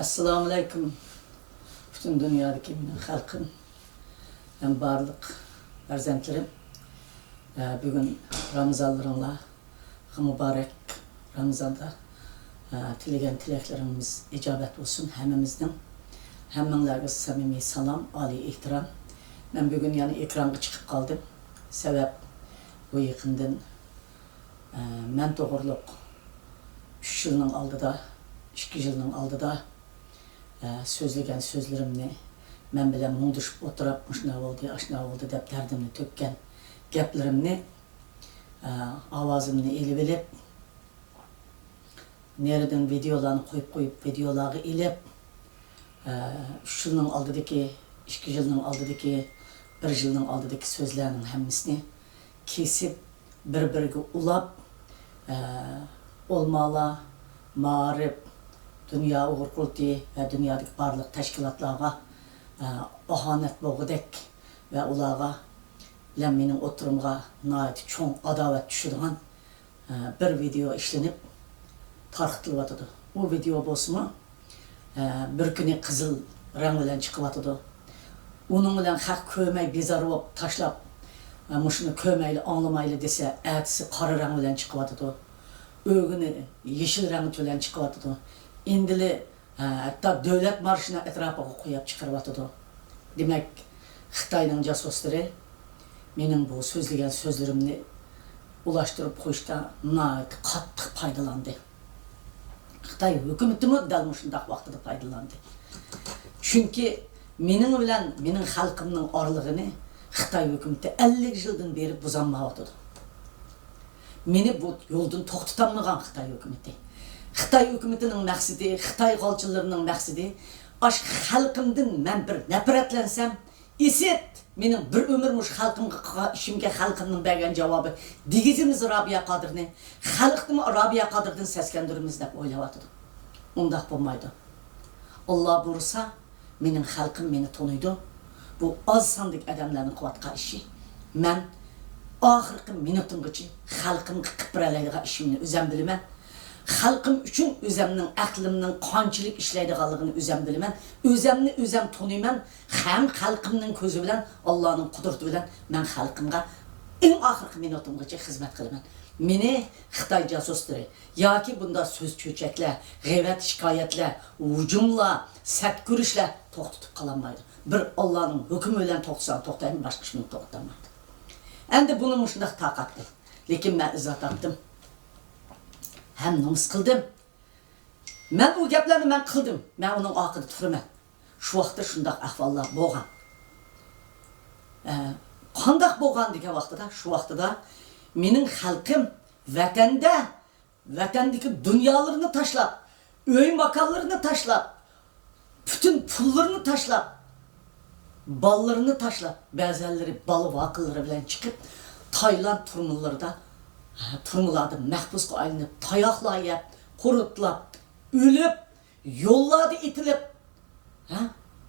Assalamu alaikum. Bütün dünyadaki halkım, hem barlık farzandlarim. Bugün Ramazanlarınla, mübarek Ramazanda tilegen tileklerimiz icabet olsun hemimizden. Hemmenlerine samimi salam, ali ihtiram. Ben bugün yani ekranda çıkıp kaldım. Sebep bu yakından men doğruluk 3 yılın aldıda, 2 yılın aldıda sözlegen sözlerimni men bilen muğduşup oturup şuna oldu dep derdimni tökken geplerimni avazımni elip elip nereden videolarını koyup videoları elip 3 yılın aldıdaki 2 yılın aldıdaki 1 yılın aldıdaki sözlerinin hemmisini kesip bir ulap olmalı, mağrip, dünya uğur kurti ve dünyadaki barlık teşkilatlarına ahanet boğudek ve ulağa bilen menin oturumga nait çoğun adavet düşürülen bir video işlenip tarqıtılıvatıdı. Bu video bosunu bir günü kızıl renk bilen çıkıvatıdı. Onun bilen hak köymey bezarıp taşlap muşunu köymeyli anlamaylı dese ertesi kara renk bilen çıkıvatıdı. Öğünü yeşil renk bilen çıkıvatıdı. İndili hatta devlet marşına etrafa koyup çıkarıvatıdı. Demek Xitayning jasusları menin bu sözlegen sözlerimni ulaştırıp koyuşta nait qattiq paydalandı. Xitay hükümetimi dal muşundaq vaqtida paydalandı. Çünkü menin bilen menin xalqımның aralığını Xitay hükümeti 50 yıldan beri buzanmavatıdı. Meni bu yoldan toxtutammagan Xitay hükümeti. Xitay hükümetinin məqsidi, Xitay qalçılarının məqsidi aş xalqımdan men bir nefretlensem, iset menin bir ömürmüş xalqımga işimge xalqımның bergen cevabı digizimiz Rabia Qadirni, xalqımı Rabia Qadir'den seskendirimiz dep oylavatıdı. Ondaq bolmaydı. Allah bursa menin xalqım meni tonuydu. Bu az sandık adamların kuvvatqa işi. Men ahirki minutumgacha xalqımga qıpıraladigan işimni özem bilimen. Xalqım üçün özemnin, aqlimnin qanchalik ishlaydiganligini özem bilimen. Özemni özem tonuyman. Ham xalqımның ko'zi bilan, Allohning qudrati bilan men xalqimga eng oxirgi minutumgacha xizmat qilaman. Meni Xitoy jasuslari yoki bunda so'z cho'chaklar, g'ayvat shikoyatlar, hujumlar, satkurishlar to'xtatib qololmaydi. Bir Allohning hukmi bilan to'xtayman, boshqa hech narsa to'xtamaydi. Endi buni shunday taqatdi. Lekin men izzat etdim. Hem nomus qildim. Men u gaplarni men qildim. Men uning oqida turaman. Shu vaqtda shunday ahvollar bo'lgan. Qanday bo'lgan degan vaqtida, shu vaqtida mening xalqim vatandagi dunyolarini tashlab, uy makonlarini tashlab, bütün pullarini tashlab, ballarini tashlab, ba'zilari bal voqilari bilan chiqib, Tayland turmularda mahbusga aylanib, tayoqlar yeb, qurutlab, o'lib, yo'llarda etilib,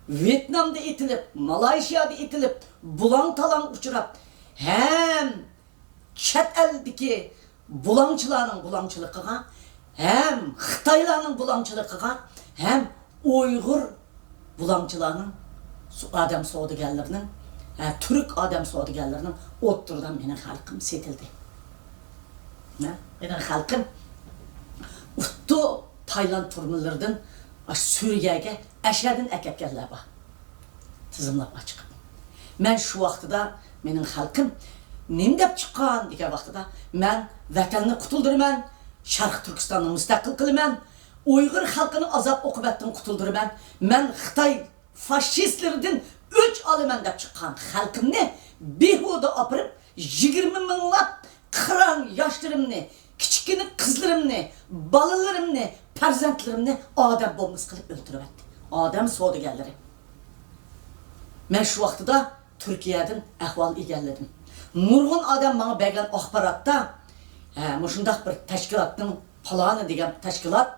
Vietnamda etilib, Malayziyada etilib, bulang-talang uchrab, hem chet eldagi bulangchilarning bulangchiligiga, hem Xitoylarning bulangchiligiga, hem Uyg'ur bulangchilarning odam savdogarlarining, Türk odam savdogarlarining o'ttirdan mening xalqim setildi. Mening xalqim uttu Tayland turmulardan Suriyaga ashadin akapganlar bor. Tizimlab chiqib. Men shu vaqtida mening xalqim nim deb chiqqan degan vaqtida men vatanni qutuldiraman, Sharq Turkistonni mustaqil qilaman, Uyg'ur xalqini azob oqibatdan qutuldiraman. Men Xitoy fashistlardan o'ch olaman deb chiqqan xalqimni behuda opirib 20 minglab qiran yoshlarimni, kichkina qizlarimni, bolalarimni, farzandlarimni odam bombasi qilib o'ldiribdi. Odam savdogarlari. Men shu vaqtida Turkiyadan ahvol egalladim. Nurg'un odam menga bergan axborotda, mushundaq bir tashkilotning Palani degan tashkilot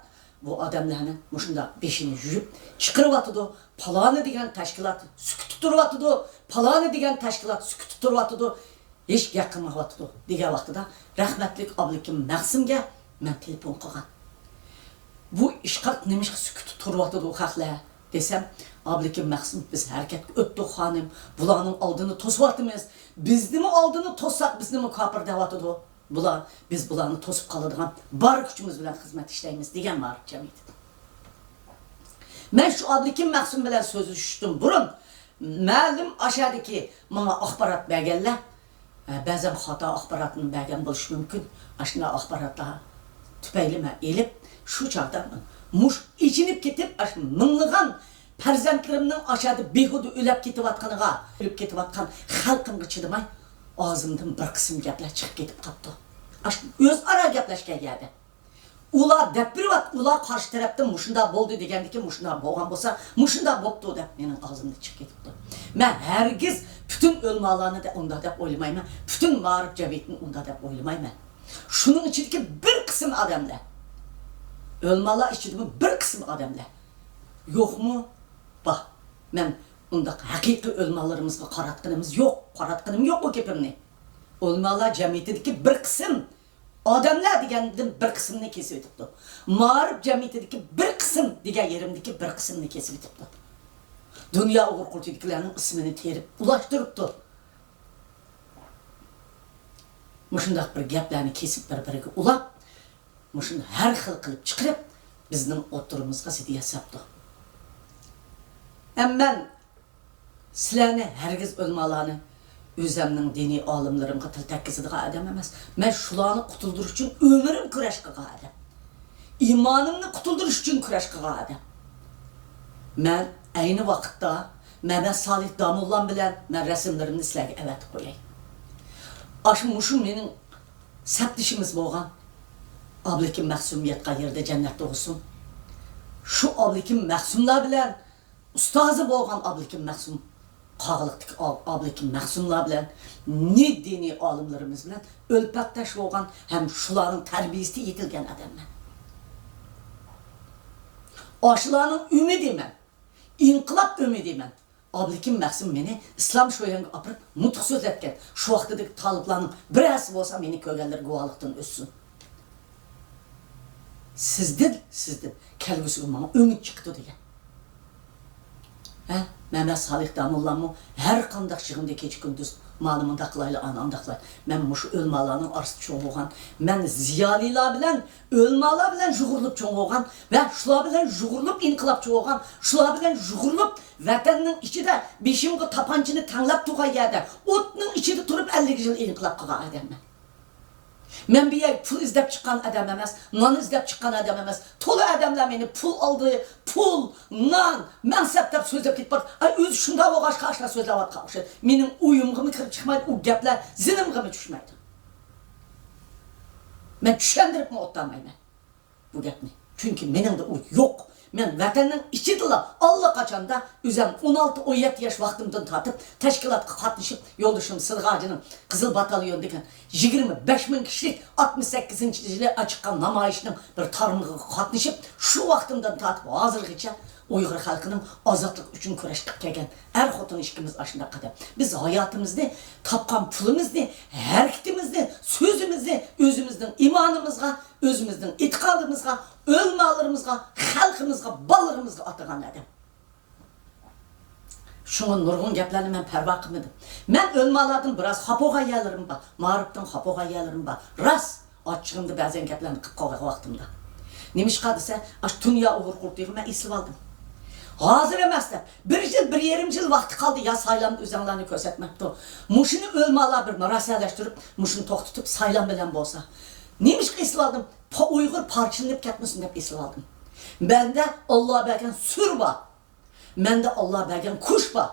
bu odamlarni mushundaq beshini yuyib chiqaryapti. Palani degan tashkilot sukut tutyapti. Palani degan tashkilot sukut tutyapti. Hech gap qilmayapti degan vaqtida rahmatlik Abdukim Maqsimga men telefon qilgan. Bu ishqat nimishqa sukut turvatıdı o haqlar desem, Ablekim Məxsum biz hərəkət ötdük xanım, bulanın aldığını tosvatımız, bizni aldığını tossak bizni mi kapır devatıdı? Biz bulanı tosup kalıdığan bar gücümüz bilen hizmet işleyimiz diyen var cemiyeti. Ben şu Ablekim Məxsum bilen sözü düştüm burun. Məlum aşağıdaki bana axbarat bəgəllər, bəzən xata axbaratını bəgən buluş mümkün. Aşına axbaratla tüpəylimə elib, şu çağda içinip ketip, mınlığan pərzentlerimden aşağıda behudu öləb ketip atkanıga, ölüp ketip atkan xalqımı çıdımay, ağzımdan bir kısım gəplər çıkıp ketip kaptı. Öz ara gəpləşkə geldi. Ular dep bir vat, ular karşı tarafta muşunda boldu degendi ki muşunda boğan bolsa, muşunda boptu dep benim ağzımda çıkıp ketipti. Ben herkes bütün ölmalarını da onda dep oylamayım. Bütün mağrib cemiyetini onda dep oylamayım. Şunun içindeki bir kısım adamlar, ölmalar içindeki bir kısım adamlar, yok mu? Bak, ben onda hakiki ölmalarımızga qaratqınımız yok, qaratqınım yok o kepimni. Ölmalar cemiyetindeki bir kısım adamlar degandim bir kısmını kesip etipti. Mağrib cemiyetindeki bir kısım degan yerimdeki bir kısmını kesip etipti. Dünya uğur kurtuluklarının ismini terip ulaştırıptı. Muşundaq bir gaplarni kesip bir-biriga ulab, muşun her xil qilib chiqarib, bizning o'tirimizga zid yasabdi. Men sizlarni hargiz o'lmalarni özümün dini alimlerimga til tekkizadigan adam emas. Men shularni qutuldirish uchun ömrüm kurash qilgan adam. İmanimni qutuldirish uchun kurash qilgan adam. Men ayni vaqtda Mehmet Salih Damullan bilan men rasmlarimni sizlarga avatib qo'yay. Aşmışım mening saptishimiz bo'lgan Ablekim Məxsum yatgan yerda jannatda olsun. Şu Ablekim Məxsumlar bilan ustozi bo'lgan Ablekim Məxsum qağılıqdaki Ablekim Məxsumlar bilan ne dini alimlerimiz bilan o'lpaqtash bo'lgan ham shularning tarbiyasi yetilgan odamman. Aşılarning ümidiman, inqilab ümidiman. Ablekim Məxsum meni İslam şoyanga apırıp mutlu söz etken. Şu vaxtdaki taliplarının birisi olsa meni kögeller guvalıktan össün. Sizden kelgüsü umama ümit çıktı diye. Mehmet Salih Damullan mı her kandak şığımda keç gündüz malımın daqlayla anam daqlay. Men muşu ölmalarının arası çoğun olgan. Men ziyaliler bilen ölmalar bilen juğurlup çoğun olgan. Ve şular bilen juğurlup inkılap çoğun olgan. Şular bilen juğurlup vatanın içinde beşimgi tapancını tanlap tuğay yerde. Otnun içinde turup 50 yıl inkılap kığa adam ben. Men bir yer pul izlep çıkan adam emez, nan izlep çıkan adam emez. Tolu adamlar beni pul aldı, pul, nan, mensep sözlep git bak. Ay öz şunda o kaşla sözlep at kalmışı. Benim uyumğımı kırıp çıkmaydı, o gepler zinimğımı düşmeydi. Men düşendirip mi otlamayım ben bu gepni? Çünkü benim de o yok. Men vatanın içidila Allah kaçanda üzem 16-17 yaş vaktimden tatıp teşkilatga katlaşıp yoldaşım Sılgacı'nın Kızıl Batalyon deken 25 bin kişilik 68. yılı açıkkan namayışının bir tarımıga katlaşıp şu vaktimden tatıp hazırgıça Uyghur halkının azatlık üçün küreştik kegen er xotin işkimiz aşında kadar. Biz hayatımızda tapkan pulumuzda, hareketimizde, sözümüzde, özümüzden imanımızga, özümüzden itikadımızga, ölmalarımızga, halkımızga, ballarımızga atıgan adam. Şunun nurgun geplerini ben perva kılmadım. Ben ölmalardan biraz hapoga yerlerim var. Mağrıptan hapoga yerlerim var. Ras açığımda bazen geplerini kıpkavağa vaktimde. Nemiş kadıysa, aş dünya uğur kurtuyum ben isil aldım. Hazır emaslar. Bir yerim yıl vakti kaldı ya saylanın özenlerini kösetmekti. Muşunu ölmalar bir maraselleştirip, muşunu tok tutup saylan bilen bolsa. Neymiş ki isil aldım? Uygur parçalanıp ketmesin hep isil aldım. Bende Allah'a bergen sür var. Bende Allah'a bergen kuş var.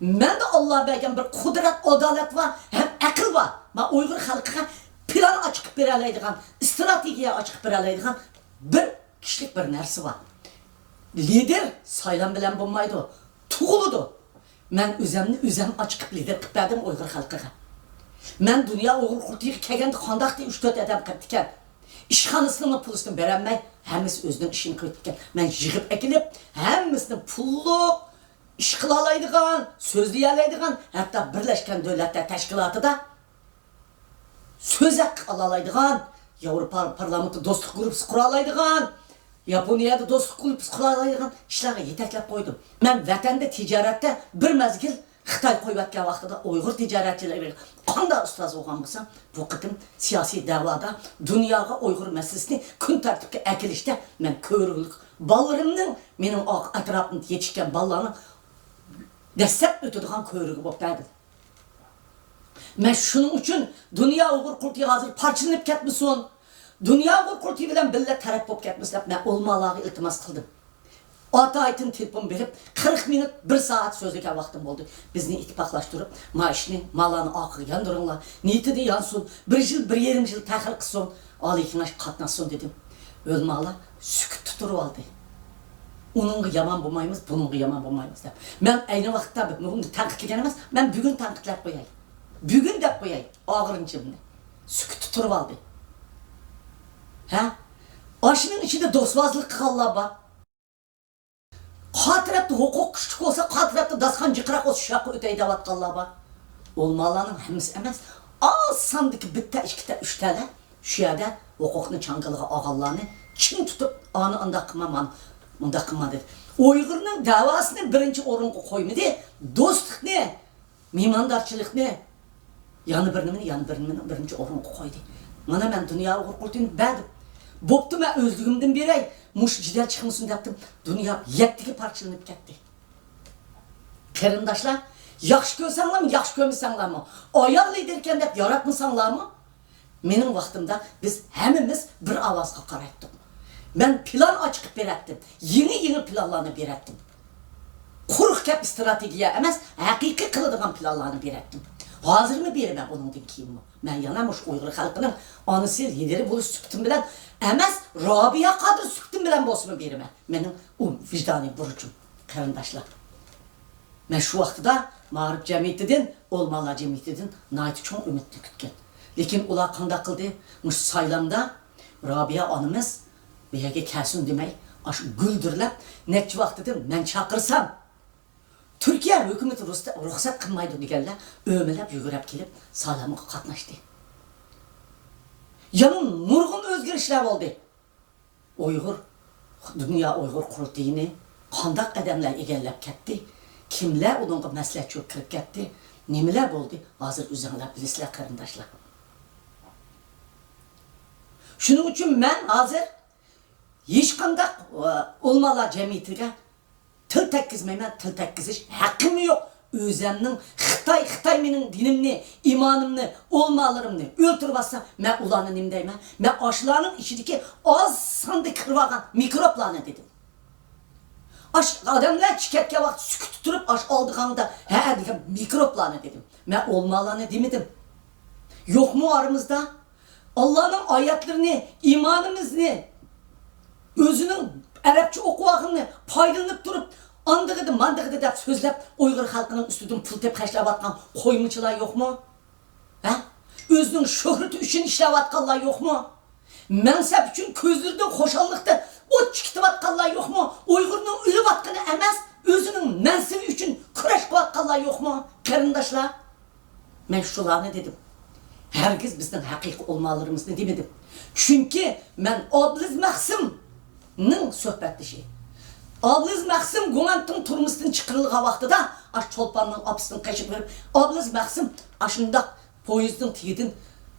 Bende Allah'a bergen bir kudret, adalet var. Hem akıl var. Ben Uygur halkına plan açık bir aleydiğen, stratejiye açık bir aleydiğen bir kişilik bir nersi var. Lider saylan bilen bulmaydı. Tuğuludu. Ben üzem açık lider kıplardım Uygur halkına. Ben dünya Uygur kurtuyuk kegendi kandak diye 3-4 adam kıptiken. İşhanısını pulusunu berenmey, hemisi özünün işini kıptiken. Ben jığıp ekilip, hemisini pullu, iş kılalaydıgan, sözleyalaydıgan, hatta Birleşken Devletler Teşkilatı da söz hakkı alalaydıgan, Avrupa Parlamenti dostluk grubu kuralaydıgan, Yaponiyada dostluk qilib qiladigan ishlarga yetaklab qo'ydim. Men vatanda tijoratda bir mezgil Xitoy qo'yayotgan vaqtida Uyg'ur tijoratchilariga qanday ustoz bo'lgan bo'lsam, bu qitim siyosiy da'voda dunyoga Uyg'ur masalasini kun tartibga akilishda men ko'rgulik bolarimning mening atrofimda yetishgan bolalarni dastlab o'tadigan ko'rigi bo'lib qoldi. Men shuning uchun dunyo Uyg'ur qurtiga hozir parchalanib ketmasin. Dünya bu kurtu bilen billa taraf bop ketmesler. Ben olmalarga iltimas kıldım. Ata aytın telefon verip 40 minut 1 saat sözlüke vaktim oldu. Bizni ittifaklaştırıp maaşını, malını akı yandırınlar. Niyeti de yansın. Bir yıl, bir yarım yıl tahir kısın. Aleykinaş katnasın dedim. Ölmalar sükut tuturup aldı. Onun yaman bulmayımız, bunun yaman bulmayımız. Ben aynı vakitte bunu tankitleyen emez. Ben bugün tankitler koyayım. Bugün de koyayım. Ağırın cebine. Sükut tuturup aldı. Ha? Aşının içinde dostvazlık kallar var. Katıraptı hukuk küçük olsa katıraptı daskan cıkırak olsa şakı öteyde vatkallar var. Olmalarının hemisi emez. Az sandık bitti ikide üç tane şu yerde hukukun çangalığı ağallarını çin tutup anı anda kımaman anda kıma dedi. Uygur'un davasını birinci orunga koymadı. Dostluk ne? Mimandarçılık ne? Yanı birinin birinci orunga koydu. Mana ben dünya Uyg'ur qurtini berdim. Boptu ben özlüğümden berey. Muş cidel çıkmasın yaptım. Dünya yettiki parçalanıp gitti. Qarindoshlar, yaxshi ko'rsanlarmi, yaxshi ko'rmasanlarmi? Oyoqli derken deb yaratmasanlarmi? Mening vaqtimda biz hammamiz bir ovozga qaraydik. Ben plan açıp berettim. Yeni planlarını berettim. Quruq gap strategiya emas, haqiqiy qiladigan planlarını berettim. Hazır mı bermem onundan kiyim? Ben yanamış Uyg'ur xalqining onasi lideri bo'lish suhbatim bilan emas, Robiya Qodir suhbatim bilan bo'lsin bermem. Mening vijdoniy burchim, qarindoshlar. Men shu vaqtida Ma'rif jamiyatidan, Olmalar jamiyatidan nayt cho'ng umidni kutgan. Lekin ular qanday qildi? Mush saylamda Robiya onamiz bu yerga kelsin demay, ash guldirlab, necha vaqtidan men chaqirsam Türkiye hükümeti ruhsat kılmaydı deganlar ömelep yugurab kelip salamga qatnashdi. Yanın nurg'un o'zgarishlar oldu. Dünya Uyg'ur qurultayini qandaq odamlar egallab ketdi? Kimlar uningga maslahatchi kirib ketdi? Nimalar bo'ldi? Hozir o'zinglar bilasizlar qarindoshlar. Shuning uchun men hozir hech qanday Olmalar jamiyatiga til tekkizmeymen, til tekkizish hakkım yok. Özemnin Xitay mening dinimni, imanımni, olmalarımni öldürüp bassa, men ularni nim deyman? Men aşılarning içindeki az sandı kırvagan mikroplarni dedim. Adamlar çiketke vaqt sükut tuturup aş aldıqanında he degan mikroplarni dedim. Men olmalarni demedim. Yok mu aramızda? Allah'ın ayetlerini, imanımızını, özünün Arapça okuvağını paylanıp durup andığıdı mandığıdı dep sözlep Uyghur halkının üstüdün pul tep kaçlavatkan koymuşlar yok mu? Ha? Özünün şöhreti üçün işlevatkanlar yok mu? Mensep üçün közlerden hoşallıkta ot çıktıvatkanlar yok mu? Uygur'un ölü vatkını emez, özünün mensibi üçün kıraş vatkanlar yok mu? Qarindoshlar, men şularni dedim. Herkes bizden hakiki olmalarımızını demedim. Çünkü men Abdülaziz Mahsum'ning sohbetli Abdülaziz Mahsum Guman'ın turmusdan çıkırılgan vaqtida aş çolpanның apısını kaçıp verip Abdülaziz Mahsum aşında poyezdin tiyidin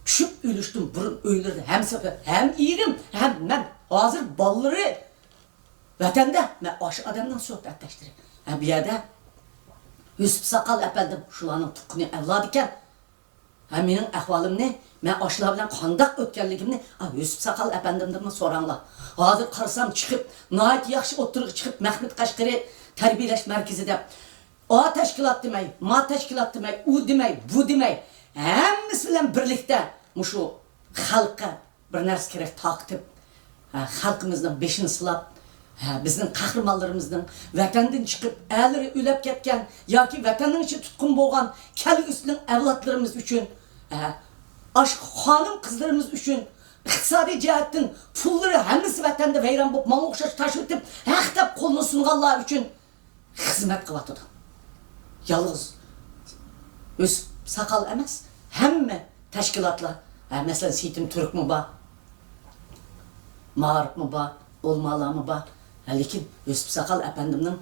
düşüp ölüştüm burun öylerde hem irim hem men hazır balları vatanda men aş adamdan sohbetleştirip bir yerde Yusuf Sakal efendim şularning tuqqini evladı iken hem mening ahvolim ne? Men aşılar bilan qandaq o'tganligimni Yusuf Sakal efendimdan so'ranglar. Hozir qarsam chiqib, nihoyat yaxshi o'tirib chiqib Mahmud Qashqari tarbiyalash markazida A tashkilot demay, ma tashkilot demay, u demay, bu demay, hammasi bilan birlikda mushu xalqqa bir narsa kerak taqtib, xalqimizning beshini silab, bizning qahramonlarimizning vatandan chiqib, aliri o'lab ketgan yoki vatanning ichida tutqun bo'lgan kelgusining avlodlarimiz uchun aşk hanım kızlarımız üçün iqtisadi cihattin pulları hemmisi vatanda vayron bo'lib manga o'xshash tashib o'tib haqdab qo'lni sunganlar uchun xizmat qilyotdi. Yalnız o'z Sakal emas, hamma tashkilotlar, masalan Sitim Turkmi bor, Ma'rifmi bor, olmalarımı var. Lekin Yusuf Sakal efendimnin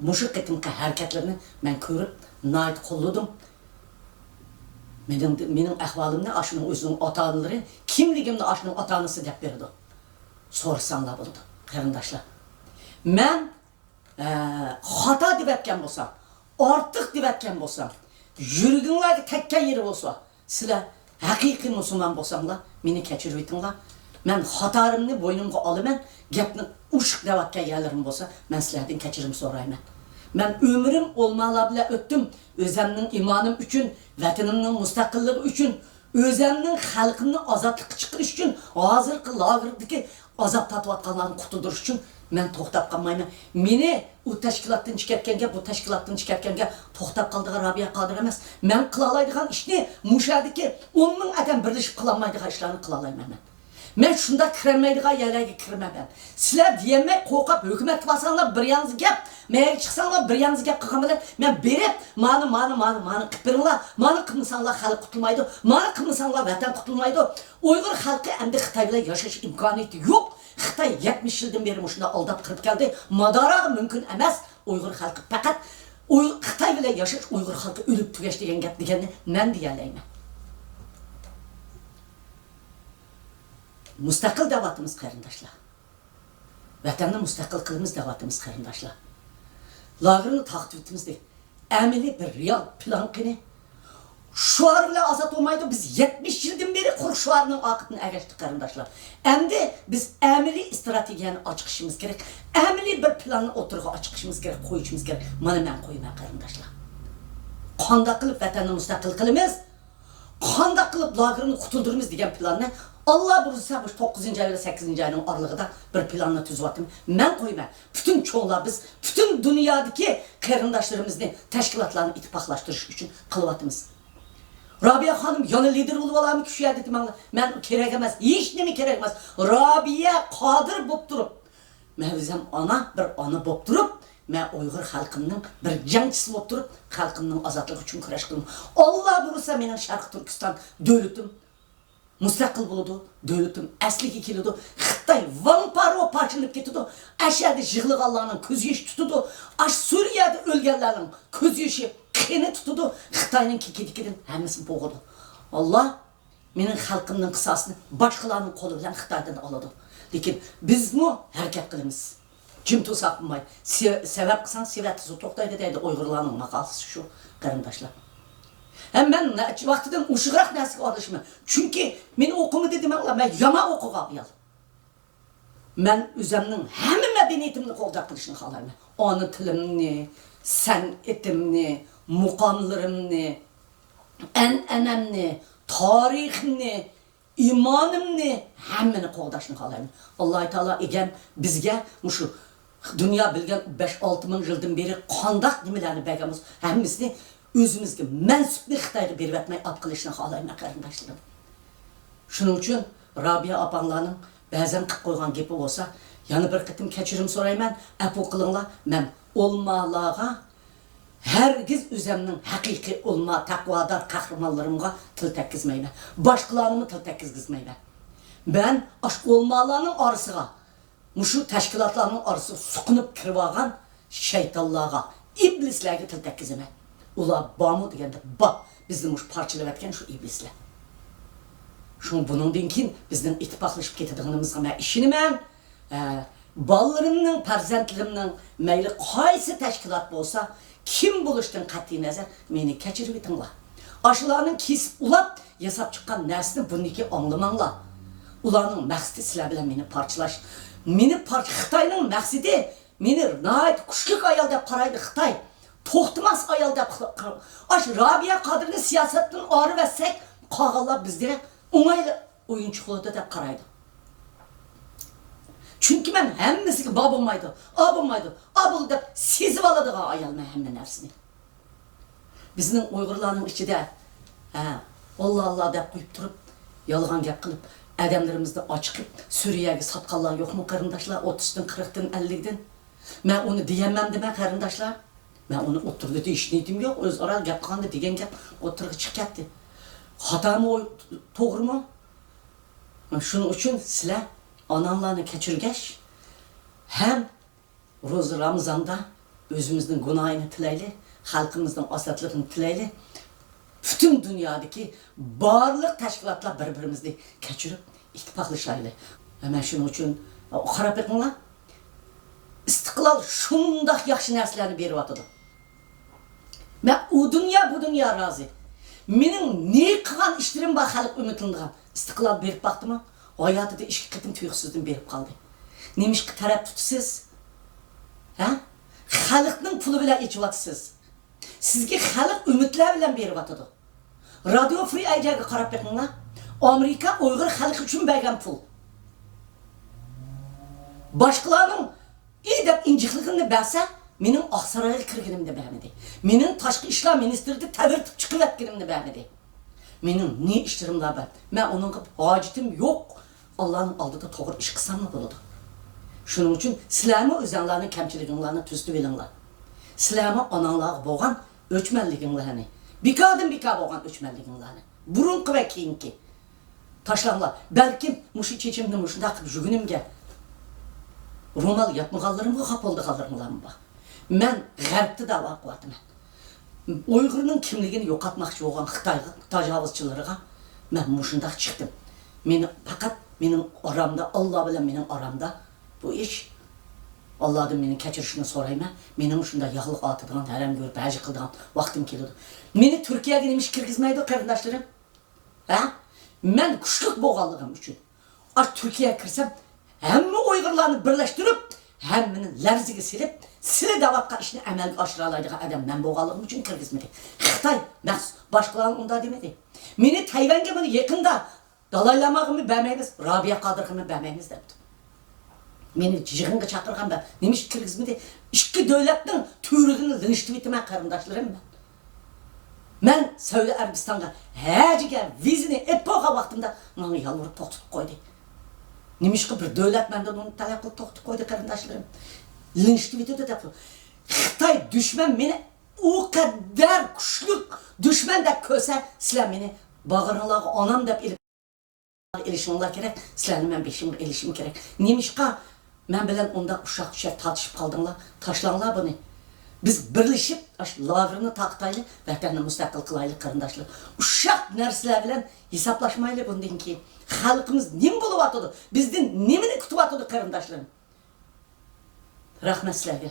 muşu qitimki hareketlerini ben körüp nait kolladım. Mening ahvolimni aşının özünün ota-onaları kimligimni aşının ota-onasi deb berdi. So'rasanglar bo'ldi, qarindoshlar. Men xato deb aytgan bo'lsam, ortiq deb aytgan bo'lsam, yuraginglarga tekkan yeri bo'lsa, sizlar haqiqiy musulmon bo'lsanglar, meni kechirib o'tinglar. Men xatorimni bo'ynimga olaman, gapni ushiq deb aytgan yerlarim bo'lsa, men sizlardan kechirim so'rayman. Men ömrüm olmalar bilan o'tdim, o'zimning imonim uchun, vatanimning mustaqilligi uchun, o'zimning xalqimni ozodlikka chiqarish uchun, hozirgi lagerdagi azob tatayotganlarni qutuldirish uchun men to'xtab qolmayman. Meni u tashkilotdan chiqarganga, bu tashkilotdan chiqarganga to'xtab qoldigan Robiya Qodir emas. Men qila oladigan ishni mushadiki 10 ming odam birlashib qila olmaydigan ishlarni qila olaman men. Men shunda kirmaydigan yerlarga kirmayman. Sizlar demek qo'rqib hukumat qilsanglar bir yangi gap, men chiqsanglar bir yangi gap qilgan bilan men berib, mani qilib beringlar, mani qilmasanglar xalq qutulmaydi, mani qilmasanglar vatan qutulmaydi. Uyg'ur xalqi endi Xitoy bilan yashash imkoniyati yo'q. Xitoy 70 yildan beri shunda aldab qirib keldi. Madaraga mumkin emas. Uyg'ur xalqi faqat Xitoy bilan yashash, Uyg'ur xalqi o'lib tugash degan gap deganni men deyalayman. Mustaqil davatımız qarindoshlar. Vatanni mustaqil qilamiz davatımız qarindoshlar. Lag'rini taqdimimiz de amaliy bir real plan qini. Shuar bilan azat olmaydi. Biz 70 yildan beri quruq shuarning oqitini agashdik qarindoshlar. Endi biz amaliy strategiyani ochishimiz kerak. Amaliy bir planni o'tirg'a ochishimiz kerak, qo'yishimiz kerak. Mana men qo'yman qarindoshlar. Qanday qilib vatanni mustaqil qilamiz? Qanday qilib lag'rini qutuldiramiz degan planni Allah bursa bu 9. ay ve 8. ayının aralığında bir planla tüzüvatım. Ben koyma. Bütün çoğular biz, bütün dünyadaki qarindoshlarimizni teşkilatlarını ittifaklaştırış için kılvatımız. Rabia Hanım yanı lider olup alamı kişiye dedim anla. Ben gerek emez. Hiç nemi gerek emez. Rabia Kadir bop durup. Mevzem bir ana bop durup. Ben Uygur halkımның bir jangchisi bop durup. Halkımның azatlığı için kuraş kılım. Allah bursa menin Şarkı Türkistan dövletim. Mustaqil bo'ladi, davlatim asliga keladi. Xitoy vamparo parchalab ketadi. Ashada yig'ilganlarning ko'z yoshi tutadi. Ash Suriyada o'lganlarning ko'z yoshi qini tutadi. Xitoyning kekedikidan hammasini bo'g'adi. Allah mening xalqimning qisosini boshqalarning qo'li bilan Xitoydan oladi. Lekin bizmi harakat qilamiz. Jim to'saq bo'lmaydi. Sabab qilsang sevatiz to'xtaydi deydi Uyg'urlarning maqolasi shu qarindoshlar. Hem ben vaktinden uşuğrak nesli alışma. Çünkü ben okumu dedim Allah, ben yama okuğa yal. Ben üzemnin hem medeniyetimini kolda kılışını kalayım. Anı tilimni, senetimni, mukamlarımni, enemni, tarihini, imanımni hemmini koldaşını kalayım. Allah-u Teala egen bizge şu dünya bilgen 5-6 bin yıldan beri kandak nimelerni begemiz hemmisini özümüzge mensupni Xitoyga berib atmay ap qilishni xohlayman qarindoshlarım. Shuning uchun Rabia apanglarning ba'zan qilib qo'ygan gapi bo'lsa, yana bir qitim kechirim so'rayman, afu qilinglar. Men olmalarga hargiz o'zimning haqiqiy olma taqvodor qahramonlarimga til tekkizmayman. Boshqalarni til tekkizmayman. Ben ash olmalarning orasiga, mushu tashkilotlarning orasiga suqinib kirib olgan shaytonlarga, iblislarga til tekkizaman. Ular bağmı degende bak bizim şu parçalayatken şu iblisler. Şunu bunundan keyin bizden ittifaqlaşıp ketadiganimizga men ishinaman. Ballarımның, farzandlarimning mayli qaysi tashkilot bo'lsa, kim bo'lishdan qat'iy nazar meni kechirib etinglar. Ashlarning kesib ulab yasab chiqqan narsani buniki anglamanglar. Ularning maqsadi sizlar bilan meni parchalash. Xitoyning maqsadi meni nayt kuchli ayol deb qaraydi Xitoy. To'xtamas ayol deb ash Rabia Qodirni siyosatdan olib versek, qog'allar bizga o'ng'ayli o'yinchi qo'lida deb qaraydi. Chunki men hammasiga bo'lmaydi, abul deb sezib oladigan ayolman hamma narsani. Bizning Uyg'urlarning ichida Allah deb qo'yib turib, yolg'on gap qilib, odamlarimizni ochiqib Suriyaga sotganlar yo'qmi qarindoshlar? 30dan 40dan 50dan. Men uni deyamam dema qarindoshlar. Ben onu oturdu deyishdim yo'q, o'zaro gap qilganda degan gap o'tirg'i chiqib ketdi. Xatomi, to'g'rimi? Shuning uchun sizlar onanglarni kechirgash, hem Roz Ramazan'da özümüzün günahını tileyli, halkımızın asatlığını tileyli, bütün dünyadaki barlıq təşkilatlar bir-birimizni keçirib ittifaqlaşaylı. Hemen şunun için qarab etmеңlar. İstiqlal şundaq yaxşı nərsələrini berib atıdı. Mən o dünya bu dünya razı. Menin ne qılan işlerim var xalq ümitləndiğən. İstiqlal berib baxdı mı? Hayatıda işki qitim tuyuqsuzdan berib qaldı. Nemiş ki tərəf tutusuz? Ha? Xalqның pulu bilə içib atısız. Sizge xalq ümitlər bilə berib atıdı. Radio Free Aga'ya qarab baxыңlar. Amerika Uyghur xalq üçün bergen pul. Başqalarının edep incikliğini bilse, benim Aksaray'a kirgenimde beğenmedi. Benim Taşkı İşler Ministerliği təvirtip çıkıp etkinimde beğenmedi. Benim ne işlerim var ben? Ben onun hacitim yok. Allah'ın aldığı da doğru iş kısanma buludu. Şunun için silahımı özenlerini, kemçiliğinlerini tüstü bilinler. Silahımı analar boğan öçmenliğinlerini. Bir kadın bir kadın boğan öçmenliğinlerini. Burunku ve kiyinki. Taşlanlar. Belki muşu çeçimde muşu takıp jügünümge. Romal yapmağallarımı kapıldı kalırmılarım bak. Ben G'arb'de dava kıvadım. Uygur'un kimliğini yok atmakçı olan Xitay tacavuzçılarına ben muşundak çıktım. Fakat benim aramda, Allah bilen benim aramda bu iş Allah'ın benim keçirişini sorayım. Benim şunda yağlık atıdan, herem görüp hacı kıldan vaktim geliyordu. Beni Türkiye'ye gelmiş Kırgızmaydı kardeşlerim. Ha? Ben kuşluk boğallığım için. Artık Türkiye'ye kirsem hem Uygurlarını birleştirip hem benim lerzigi silip davakka işini emel aşıralaydığı adam ben boğallığım için Kırgızmaydı. Xitay, başkalarının onda demedi. Beni Tayvan'a beni yakında dalaylamağımı beğenmeyiniz, Rabia Kadır'ımı beğenmeyiniz dedim. Beni cığınga çakırgan ben. Demiş Kırgızmaydı. İki devletin türüğünü linçti bitime karındaşlarım ben. Ben Suudi Arabistan'a həcigə vizini epoka vaxtında bana yalvarıp toxtup koydu. Nemiş ki bir devlet benden onu talep kılıp toxtup koydu karındaşlarım. Linçti bitidi de Xitay düşman beni o kadar kuşluk düşman da köse sizler beni bağırınlar anam da ilişimler gerek. Sizlerin ben beşim ilişim gerek. Nemiş ki ben bilen onda uşak tartışıp kaldınlar. Taşlanlar beni. Biz birleşip lavrını taktaylı vatanını müstakil kılaylı karındaşlar. Uşak nersiler bilen hesaplaşmayla bundan ki halkımız nim bulup atıdı. Bizden nimini kutup atıdı karındaşlarım. Rahmet sizlerge.